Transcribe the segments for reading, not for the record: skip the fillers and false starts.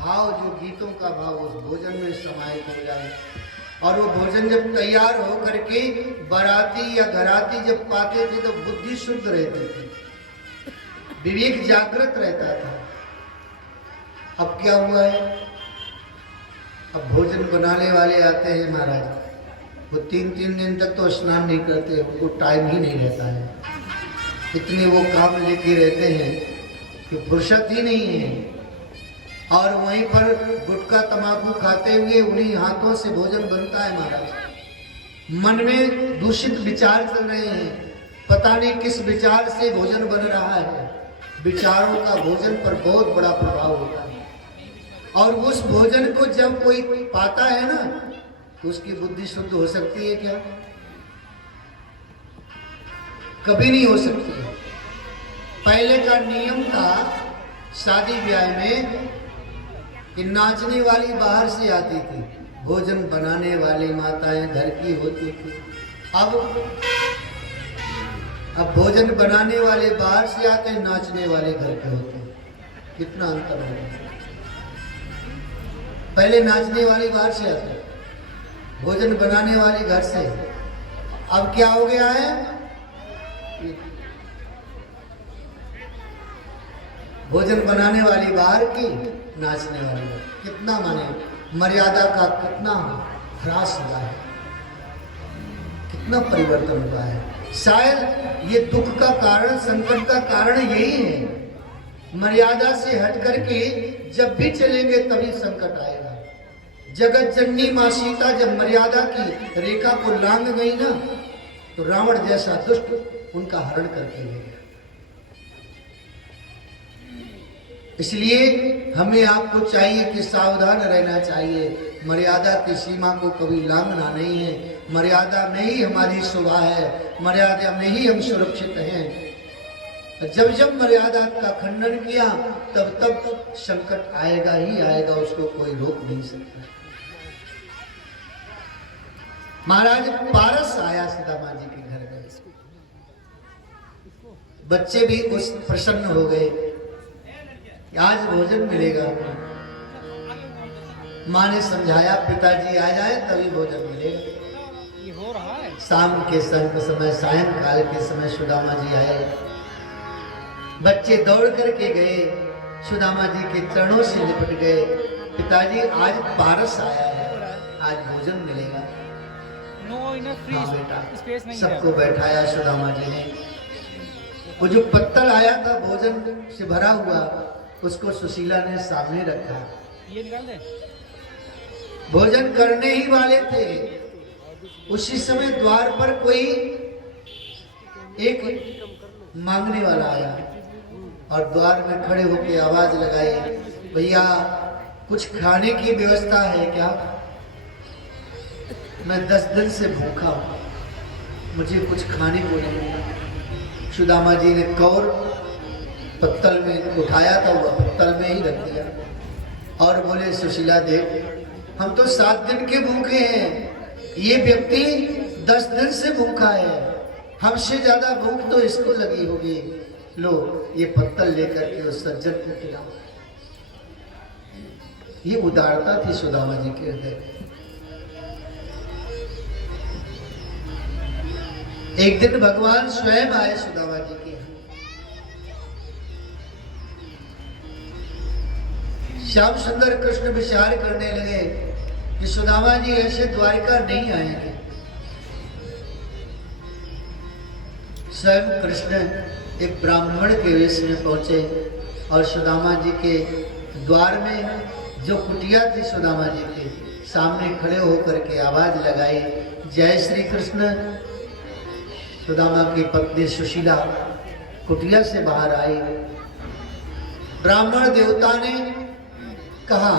भाव, जो गीतों का भाव उस भोजन में समाहित हो जाए। और वो भोजन जब तैयार हो करके बाराती या घराती जब पाते थे तो बुद्धि शुद्ध रहती थी, विवेक जागृत रहता था। अब क्या हुआ है, अब भोजन बनाने वाले आते हैं महाराज, वो 3-3 दिन तक तो स्नान नहीं करते, उनको टाइम ही नहीं रहता है, इतने वो काम लेके रहते हैं कि फुर्सत ही नहीं है। और वहीं पर गुटखा तंबाकू खाते हुए उन्हीं हाथों से भोजन बनता है महाराज। मन में दूषित विचार चल रहे हैं, पता नहीं किस विचार से भोजन बन रहा है। विचारों का भोजन पर बहुत बड़ा प्रभाव होता है, और उस भोजन को जब कोई पाता है ना तो उसकी बुद्धि शुद्ध हो सकती है क्या? कभी नहीं हो सकती है। पहले का नियम था शादी ब्याह में कि नाचने वाली बाहर से आती थी, भोजन बनाने वाली माताएं घर की होती थी। अब भोजन बनाने वाले बाहर से आते, नाचने वाले घर के होते। कितना अंतर हो गया। पहले नाचने वाली बाहर से आते, भोजन बनाने वाली घर से। अब क्या हो गया है, भोजन बनाने वाली बाहर की, नाचने वाली। कितना माने मर्यादा का कितना ह्रास हुआ है, कितना परिवर्तन हुआ है। शायद ये दुख का कारण, संकट का कारण यही है। मर्यादा से हट करके जब भी चलेंगे तभी संकट आएगा। जगत जननी मां सीता जब मर्यादा की रेखा को लांघ गई ना, तो रावण जैसा दुष्ट उनका हरण करके ले गया। इसलिए हमें आपको चाहिए कि सावधान रहना चाहिए। मर्यादा की सीमा को कभी लांघना नहीं है। मर्यादा में ही हमारी शोभा है, मर्यादा में ही हम सुरक्षित हैं। जब जब मर्यादा का खंडन किया तब तब संकट आएगा ही आएगा, उसको कोई रोक नहीं सकता। महाराज पारस आया सुदामा जी के घर में, बच्चे भी उस प्रसन्न हो गए, आज भोजन मिलेगा। माँ ने समझाया पिताजी आ जाए तभी भोजन मिलेगा। ये हो रहा है। शाम के समय, सायंकाल के समय सुदामा जी आए। बच्चे दौड़ करके गए, सुदामा जी के चरणों से लिपट गए। पिताजी आज पारस आया है, आज भोजन मिलेगा। हाँ बेटा, सबको बैठाया सुदामा जी ने। वो जो पत्तल आया था भोजन से भरा हुआ, उसको सुशीला ने सामने रखा। ये निकाल दे। भोजन करने ही वाले थे, उसी समय द्वार पर कोई एक मांगने वाला आया और द्वार में खड़े होकर आवाज लगाई, भैया कुछ खाने की व्यवस्था है क्या? मैं 10 दिन से भूखा हूं, मुझे कुछ खाने को नहीं मिला। सुदामा जी ने कौर पत्तल में उठाया था, वह पत्तल में ही रख दिया और बोले, सुशीला देव, हम तो 7 दिन के भूखे हैं, ये व्यक्ति 10 दिन से भूखा है, हमसे ज्यादा भूख तो इसको लगी होगी। लो ये पत्तल लेकर के उस सज्जन को खिलाओ। ये उदारता थी सुदामा जी के हृदय। एक दिन भगवान स्वयं आए सुदामा जी के। श्याम सुंदर कृष्ण विचार करने लगे कि सुदामा जी ऐसे द्वारिका नहीं आएंगे। स्वयं कृष्ण एक ब्राह्मण के वेश में पहुंचे और सुदामा जी के द्वार में जो कुटिया थी सुदामा जी के सामने खड़े होकर के आवाज लगाई, जय श्री कृष्ण। सुदामा की पत्नी सुशीला कुटिया से बाहर आई। ब्राह्मण देवता ने कहा,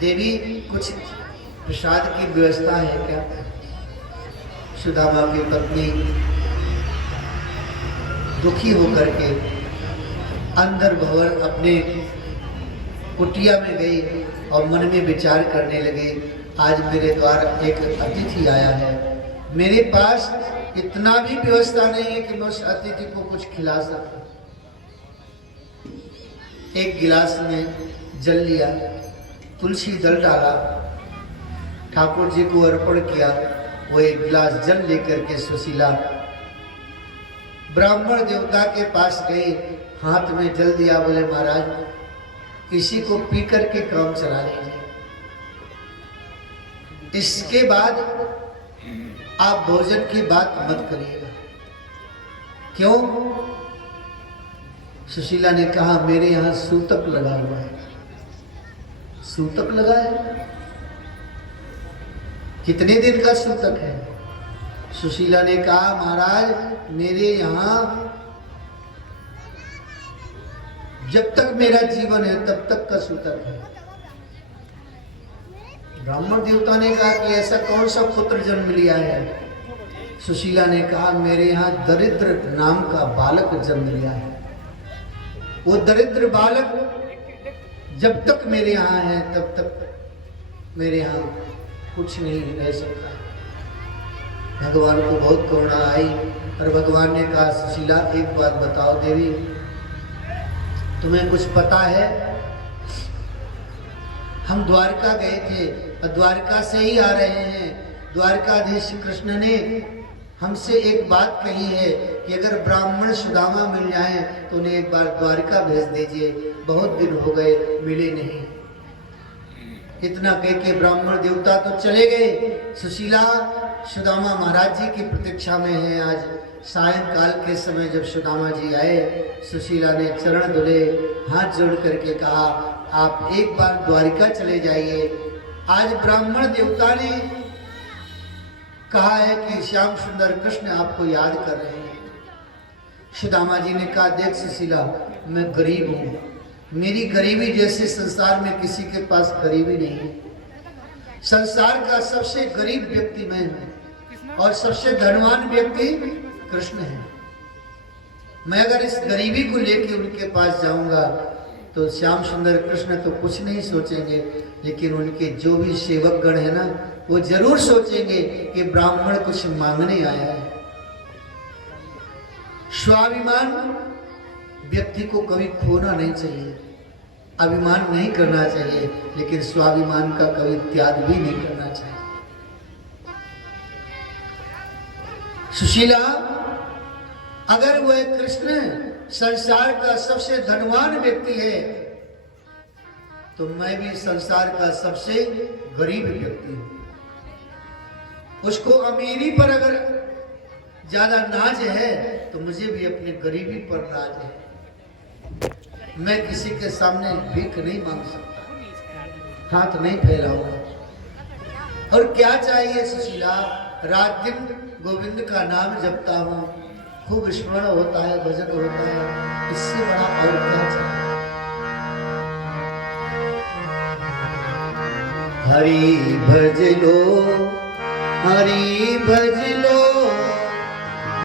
देवी कुछ प्रसाद की व्यवस्था है क्या? सुदामा की पत्नी दुखी होकर के अंदर भवन अपने कुटिया में गई और मन में विचार करने लगे, आज मेरे द्वार एक अतिथि आया है, मेरे पास इतना भी व्यवस्था नहीं है कि मैं उस अतिथि को कुछ खिला सकूं। एक गिलास में जल लिया तुलसी दल डाला, ठाकुर जी को अर्पण किया। वो एक गिलास जल लेकर के सुशीला ब्राह्मण देवता के पास गई, हाथ में जल दिया, बोले महाराज इसी को पी करके काम चला लीजिए, इसके बाद आप भोजन की बात मत करिएगा। क्यों? सुशीला ने कहा मेरे यहां सूतक लगा हुआ है। सूतक लगा है? कितने दिन का सूतक है? सुशीला ने कहा महाराज मेरे यहां जब तक मेरा जीवन है तब तक का सूतक है। ब्राह्मण देवता ने कहा कि ऐसा कौन सा पुत्र जन्म लिया है? सुशीला ने कहा मेरे यहाँ दरिद्र नाम का बालक जन्म लिया है। वो दरिद्र बालक जब तक मेरे यहाँ है तब तक मेरे यहाँ कुछ नहीं रह सकता। भगवान को बहुत करुणा आई और भगवान ने कहा सुशीला एक बात बताओ देवी, तुम्हें कुछ पता है? हम द्वारका गए थे और द्वारका से ही आ रहे हैं। द्वारकाधीश कृष्ण ने हमसे एक बात कही है कि अगर ब्राह्मण सुदामा मिल जाए तो उन्हें एक बार द्वारका भेज दीजिए, बहुत दिन हो गए मिले नहीं। इतना कह के ब्राह्मण देवता तो चले गए। सुशीला सुदामा महाराज जी की प्रतीक्षा में है। आज सायंकाल के समय जब सुदामा जी आए, सुशीला ने चरण धुले, हाथ जोड़ करके कहा आप एक बार द्वारिका चले जाइए। आज ब्राह्मण देवता ने कहा है कि श्याम सुंदर कृष्ण आपको याद कर रहे हैं। सुदामा जी ने कहा देख सुशीला मैं गरीब हूं, मेरी गरीबी जैसे संसार में किसी के पास गरीबी नहीं है। संसार का सबसे गरीब व्यक्ति मैं हूं और सबसे धनवान व्यक्ति कृष्ण है। मैं अगर इस गरीबी को लेकर उनके पास जाऊंगा तो श्याम सुंदर कृष्ण तो कुछ नहीं सोचेंगे, लेकिन उनके जो भी सेवक गण है ना वो जरूर सोचेंगे कि ब्राह्मण कुछ मांगने आया है। स्वाभिमान व्यक्ति को कभी खोना नहीं चाहिए, अभिमान नहीं करना चाहिए, लेकिन स्वाभिमान का कभी त्याग भी नहीं करना चाहिए। सुशीला अगर वह कृष्ण संसार का सबसे धनवान व्यक्ति है तो मैं भी संसार का सबसे गरीब व्यक्ति हूं। उसको अमीरी पर अगर ज्यादा नाज है तो मुझे भी अपनी गरीबी पर नाज है। मैं किसी के सामने भीख नहीं मांग सकता, हाथ नहीं फैलाऊंगा। और क्या चाहिए सुशीला? रात दिन गोविंद का नाम जपता हूं, खूब स्मरण होता है, भजन होता है, इससे बड़ा और क्या चाहिए? हरि भज लो, हरि भज लो,